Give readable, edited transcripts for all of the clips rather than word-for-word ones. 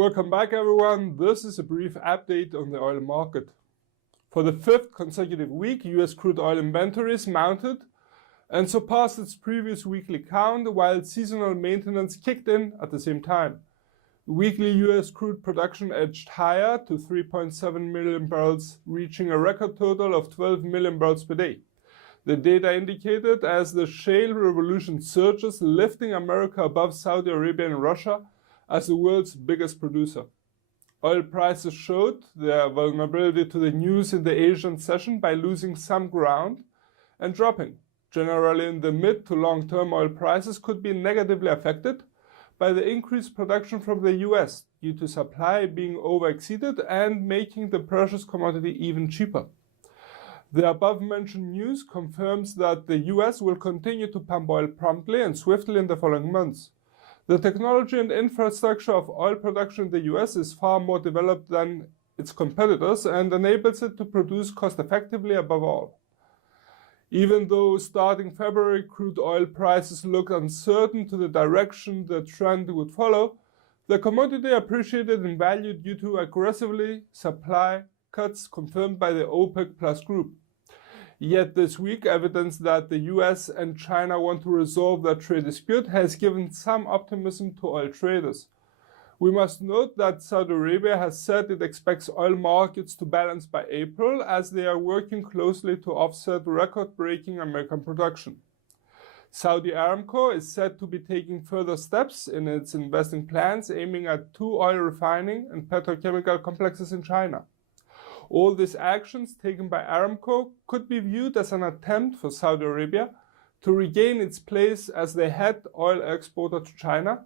Welcome back, everyone. This is a brief update on the oil market. For the fifth consecutive week, US crude oil inventories mounted and surpassed its previous weekly count, while seasonal maintenance kicked in at the same time. Weekly US crude production edged higher to 3.7 million barrels, reaching a record total of 12 million barrels per day. The data indicated as the shale revolution surges, lifting America above Saudi Arabia and Russia as the world's biggest producer. Oil prices showed their vulnerability to the news in the Asian session by losing some ground and dropping. Generally, in the mid to long term, oil prices could be negatively affected by the increased production from the US due to supply being overexceeded and making the precious commodity even cheaper. The above-mentioned news confirms that the US will continue to pump oil promptly and swiftly in the following months. The technology and infrastructure of oil production in the US is far more developed than its competitors and enables it to produce cost-effectively above all. Even though starting February crude oil prices looked uncertain to the direction the trend would follow, the commodity appreciated in value due to aggressively supply cuts confirmed by the OPEC Plus group. Yet this week, evidence that the US and China want to resolve their trade dispute has given some optimism to oil traders. We must note that Saudi Arabia has said it expects oil markets to balance by April, as they are working closely to offset record-breaking American production. Saudi Aramco is said to be taking further steps in its investing plans, aiming at 2 oil refining and petrochemical complexes in China. All these actions taken by Aramco could be viewed as an attempt for Saudi Arabia to regain its place as the head oil exporter to China,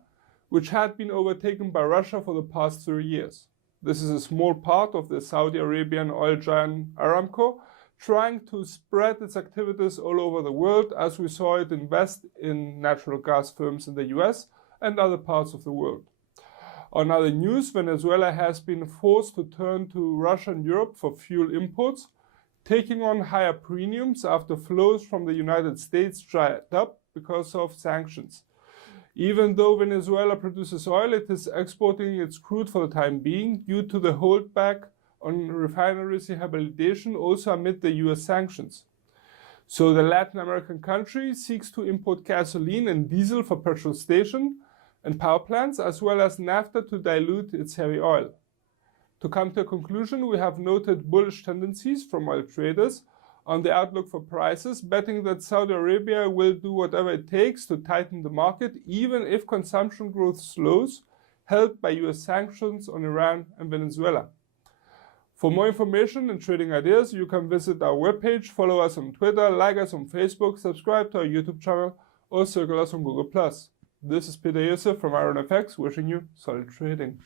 which had been overtaken by Russia for the past 3 years. This is a small part of the Saudi Arabian oil giant Aramco trying to spread its activities all over the world, as we saw it invest in natural gas firms in the US and other parts of the world. On other news, Venezuela has been forced to turn to Russia and Europe for fuel imports, taking on higher premiums after flows from the United States dried up because of sanctions. Even though Venezuela produces oil, it is exporting its crude for the time being due to the holdback on refineries rehabilitation, also amid the US sanctions. So the Latin American country seeks to import gasoline and diesel for petrol stations and power plants, as well as naphtha to dilute its heavy oil. To come to a conclusion, we have noted bullish tendencies from oil traders on the outlook for prices, betting that Saudi Arabia will do whatever it takes to tighten the market, even if consumption growth slows, helped by US sanctions on Iran and Venezuela. For more information and trading ideas, you can visit our webpage, follow us on Twitter, like us on Facebook, subscribe to our YouTube channel, or circle us on Google+. This is Peter Yusuf from IronFX, wishing you solid trading.